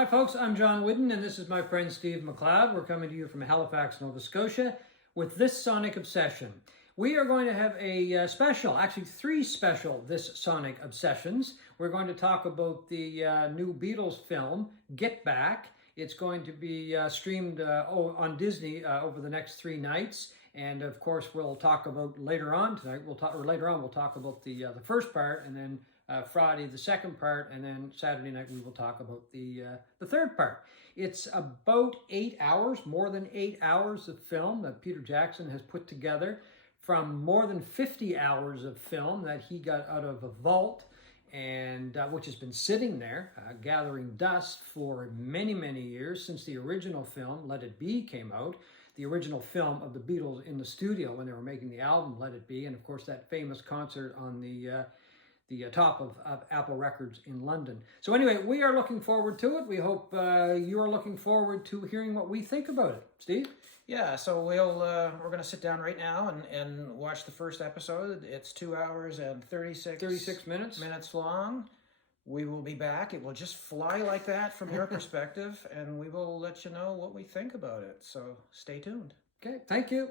Hi folks, I'm John Whidden and this is my friend Steve McLeod. We're coming to you from Halifax, Nova Scotia with This Sonic Obsession. We are going to have a special, actually three special This Sonic Obsessions. We're going to talk about the new Beatles film, Get Back. It's going to be streamed on Disney over the next 3 nights. And of course, we'll talk about later on tonight. We'll talk about the first part, and then Friday the second part, and then Saturday night we will talk about the third part. It's about 8 hours, more than 8 hours of film that Peter Jackson has put together from more than 50 hours of film that he got out of a vault, and which has been sitting there gathering dust for many, many years since the original film, Let It Be, came out. The original film of the Beatles in the studio when they were making the album Let It Be, and of course that famous concert on the top of Apple Records in London. So anyway, we are looking forward to it. We hope you are looking forward to hearing what we think about it. Steve? Yeah, so we're going to sit down right now and watch the first episode. It's 2 hours and 36 minutes long. We will be back. It will just fly like that from your perspective, and we will let you know what we think about it. So stay tuned. Okay, thank you.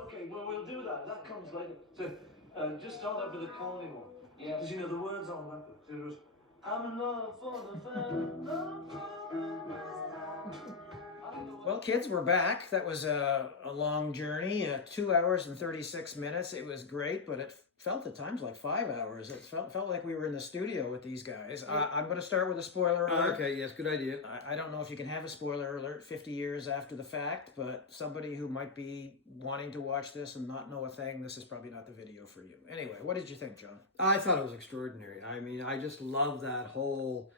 Okay, well, we'll do that. That comes later. So, just start off with the corny one. Yeah. Because, you know, the words aren't that good. So it was, I'm in love for the fan. Well, kids, we're back. That was a long journey, 2 hours and 36 minutes. It was great, but it felt at times like 5 hours. It felt like we were in the studio with these guys. I'm going to start with a spoiler alert. Okay, yes, good idea. I don't know if you can have a spoiler alert 50 years after the fact, but somebody who might be wanting to watch this and not know a thing, this is probably not the video for you. Anyway, what did you think, John? I thought it was extraordinary. I mean, I just love that whole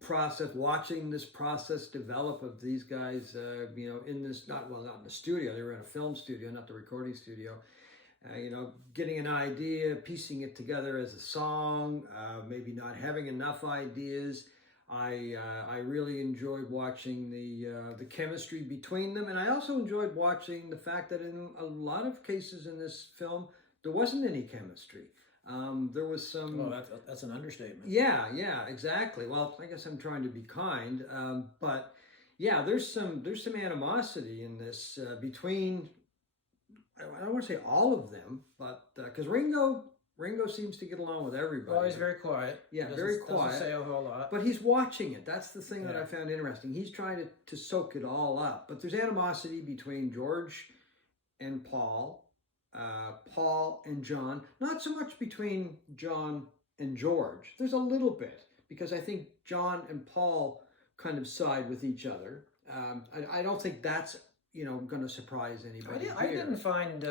process, watching this process develop of these guys, in this, not in the studio, they were in a film studio, not the recording studio, getting an idea, piecing it together as a song, maybe not having enough ideas. I really enjoyed watching the chemistry between them, and I also enjoyed watching the fact that in a lot of cases in this film, there wasn't any chemistry. There was some... Well, that's an understatement. Yeah, exactly. Well, I guess I'm trying to be kind, but yeah, there's some animosity in this between, I don't want to say all of them, but because Ringo seems to get along with everybody. Well, he's very quiet. Yeah, very quiet. Doesn't say a whole lot. But he's watching it. That's the thing that I found interesting. He's trying to soak it all up. But there's animosity between George and Paul. Paul and John, not so much between John and George. There's a little bit, because I think John and Paul kind of side with each other. I don't think that's going to surprise anybody. I didn't find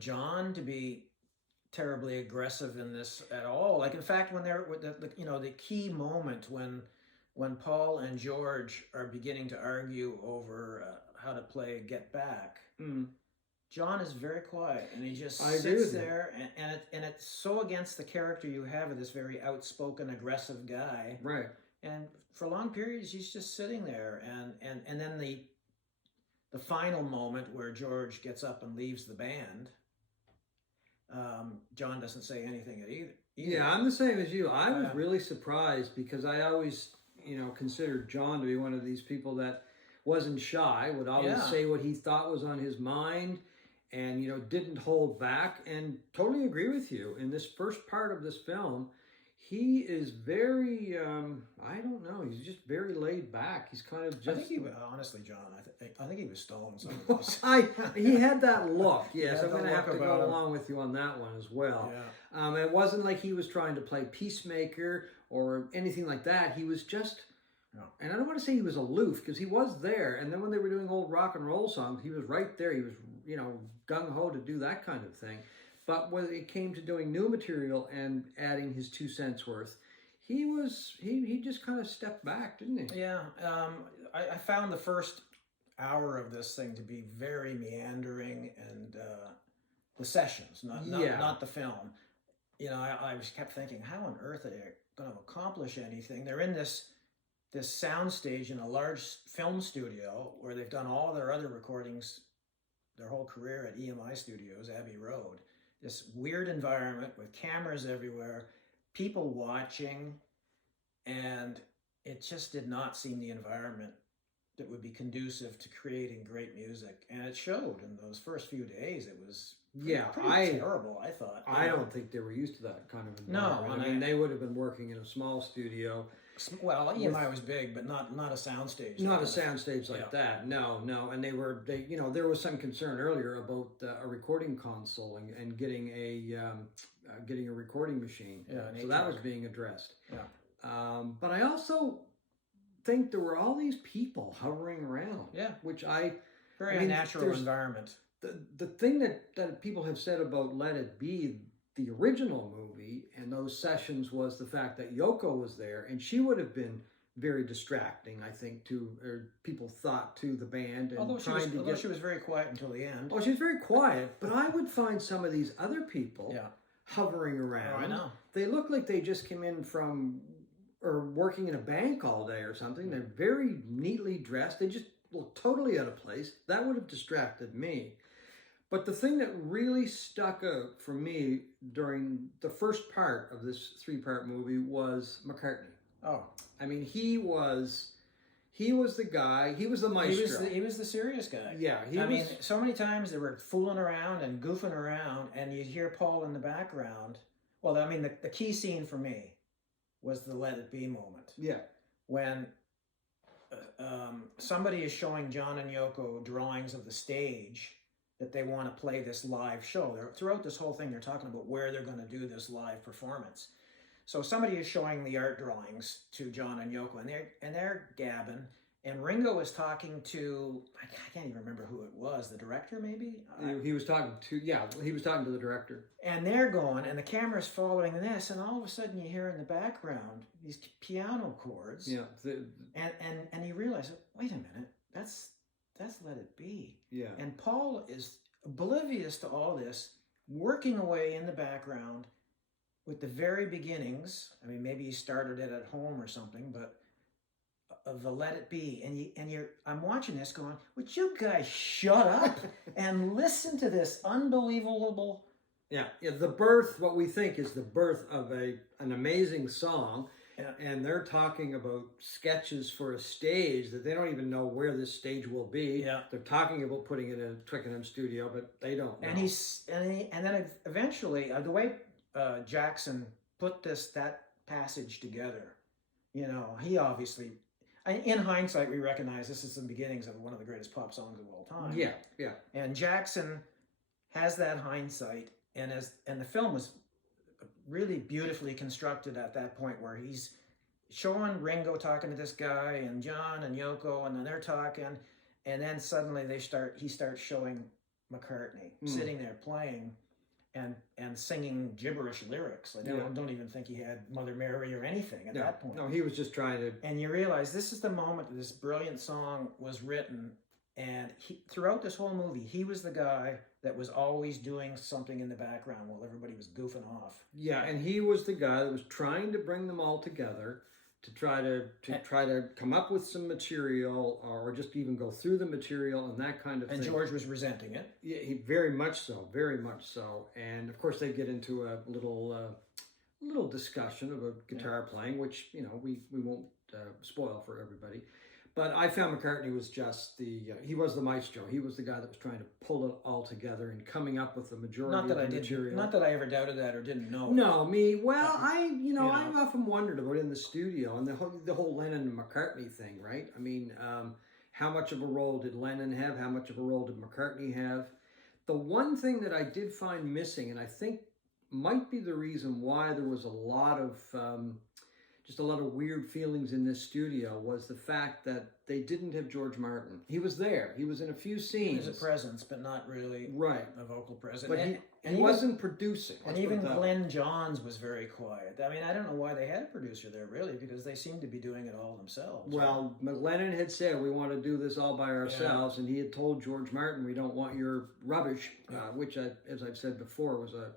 John to be terribly aggressive in this at all. Like, in fact, when they're with the key moment when Paul and George are beginning to argue over how to play Get Back. John is very quiet, and he just sits there, and it's so against the character you have of this very outspoken, aggressive guy. Right. And for long periods, he's just sitting there, and then the final moment where George gets up and leaves the band, John doesn't say anything either. Yeah, I'm the same as you. I was really surprised, because I always, considered John to be one of these people that wasn't shy, would always say what he thought was on his mind, and didn't hold back. And totally agree with you. In this first part of this film, he is very I don't know, he's just very laid back. He's kind of just... honestly, John, I think he was stoned. He had that look. Yes, I'm going to have to go along with you on that one as well. Yeah. It wasn't like he was trying to play peacemaker or anything like that. He was just... And I don't want to say he was aloof, because he was there. And then when they were doing old rock and roll songs, he was right there. He was, gung-ho to do that kind of thing. But when it came to doing new material and adding his 2 cents worth, he just kind of stepped back, didn't he? Yeah. I found the first hour of this thing to be very meandering, and the sessions, not the film. I kept thinking, how on earth are they going to accomplish anything? They're in this this sound stage in a large film studio where they've done all their other recordings their whole career at EMI Studios, Abbey Road. This weird environment with cameras everywhere, people watching, and it just did not seem the environment that would be conducive to creating great music. And it showed in those first few days. It was pretty terrible, I thought. I don't think they were used to that kind of environment. No, I mean, they would have been working in a small studio. Well, EMI was big, but not a soundstage. Not a soundstage like that. No. And they there was some concern earlier about a recording console and getting a recording machine. Yeah, so that was being addressed. Yeah. But I also think there were all these people hovering around. Yeah. Which very unnatural environment. The thing that people have said about Let It Be, the original movie, and those sessions, was the fact that Yoko was there, and she would have been very distracting, I think, people thought, to the band. And Although she was very quiet until the end. Oh, she was very quiet, but I would find some of these other people hovering around. Oh, I know. They look like they just came in from or working in a bank all day or something. They're very neatly dressed. They just look totally out of place. That would have distracted me. But the thing that really stuck out for me during the first part of this 3-part movie was McCartney. Oh, I mean, he was the guy. He was the maestro. He was the serious guy. Yeah, I mean, so many times they were fooling around and goofing around, and you'd hear Paul in the background. Well, I mean, the key scene for me was the Let It Be moment. Yeah, when somebody is showing John and Yoko drawings of the stage that they want to play this live show. Throughout this whole thing, they're talking about where they're going to do this live performance. So somebody is showing the art drawings to John and Yoko, and they're gabbing. And Ringo is talking to, I can't even remember who it was, the director maybe? he was talking to the director. And they're going, and the camera's following this, and all of a sudden you hear in the background these piano chords. Yeah. And you realize, wait a minute, that's Let It Be. Yeah. And Paul is oblivious to all this, working away in the background with the very beginnings. I mean, maybe he started it at home or something, but of the Let It Be. I'm watching this going, would you guys shut up and listen to this unbelievable... Yeah, the birth, what we think is the birth of an amazing song. Yeah. And they're talking about sketches for a stage that they don't even know where this stage will be. Yeah. They're talking about putting it in a Twickenham studio, but they don't know. And then eventually, the way Jackson put that passage together, he obviously, in hindsight, we recognize this is the beginnings of one of the greatest pop songs of all time. Yeah, yeah. And Jackson has that hindsight, and the film was really beautifully constructed at that point where he's showing Ringo talking to this guy and John and Yoko, and then they're talking, and then suddenly he starts showing McCartney sitting there playing and singing gibberish lyrics. I don't even think he had Mother Mary or anything at that point. No, he was just trying to... And you realize this is the moment that this brilliant song was written, and throughout this whole movie, he was the guy that was always doing something in the background while everybody was goofing off. Yeah, and he was the guy that was trying to bring them all together to try to come up with some material, or just even go through the material and that kind of thing. And George was resenting it. Yeah, he very much so. And of course, they get into a little discussion about guitar playing, which we won't spoil for everybody. But I found McCartney was just he was the maestro. He was the guy that was trying to pull it all together and coming up with the majority of the material. Not that I ever doubted that or didn't know. No, me. Well, I've often wondered about in the studio and the whole Lennon and McCartney thing, right? I mean, how much of a role did Lennon have? How much of a role did McCartney have? The one thing that I did find missing, and I think might be the reason why there was a lot of weird feelings in this studio, was the fact that they didn't have George Martin. He was there. He was in a few scenes. He was a presence, but not really a vocal presence. But he wasn't producing. And even Glenn Johns was very quiet. I mean, I don't know why they had a producer there, really, because they seemed to be doing it all themselves. Well, Lennon had said, we want to do this all by ourselves, and he had told George Martin, we don't want your rubbish, which, as I've said before, was a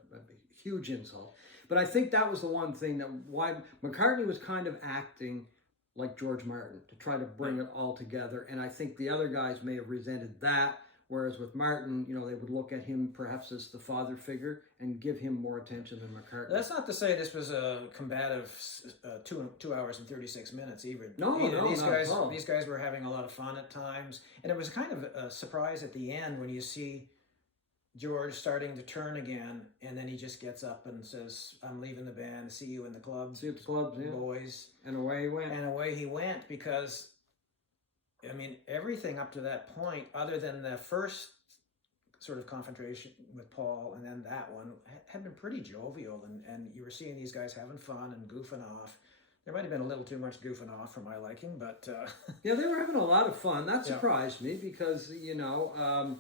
huge insult. But I think that was the one thing why McCartney was kind of acting like George Martin, to try to bring it all together. And I think the other guys may have resented that. Whereas with Martin, you know, they would look at him perhaps as the father figure and give him more attention than McCartney. That's not to say this was a combative 2 hours and 36 minutes either. No, these not guys, at all. these guys were having a lot of fun at times, and it was kind of a surprise at the end when you see George starting to turn again, and then he just gets up and says, "I'm leaving the band. See you in the club, See you at the clubs, yeah. boys." And away he went. And away he went, because I mean, everything up to that point, other than the first sort of confrontation with Paul and then that one, had been pretty jovial, and you were seeing these guys having fun and goofing off. There might have been a little too much goofing off for my liking, but Yeah, they were having a lot of fun. That Yeah. surprised me because, you know,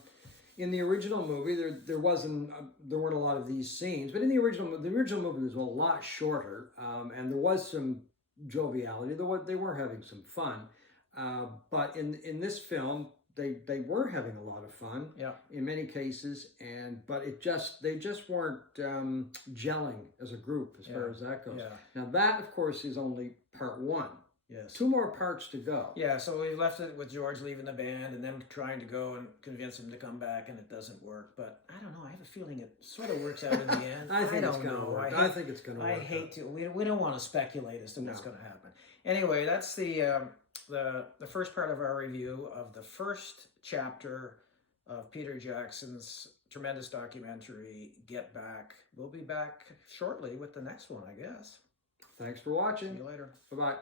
in the original movie, there weren't a lot of these scenes, but in the original movie was a lot shorter, and there was some joviality. They were having some fun, but in this film, they were having a lot of fun. Yeah. In many cases, but they just weren't gelling as a group as far as that goes. Yeah. Now that, of course, is only part one. Yes. 2 more parts to go. Yeah, so we left it with George leaving the band and them trying to go and convince him to come back, and it doesn't work. But I don't know. I have a feeling it sort of works out in the end. I think it's don't going to know. work. I think it's going to work. I hate to. We don't want to speculate as to what's No. going to happen. Anyway, that's the first part of our review of the first chapter of Peter Jackson's tremendous documentary, Get Back. We'll be back shortly with the next one, I guess. Thanks for See watching. you later. Bye-bye.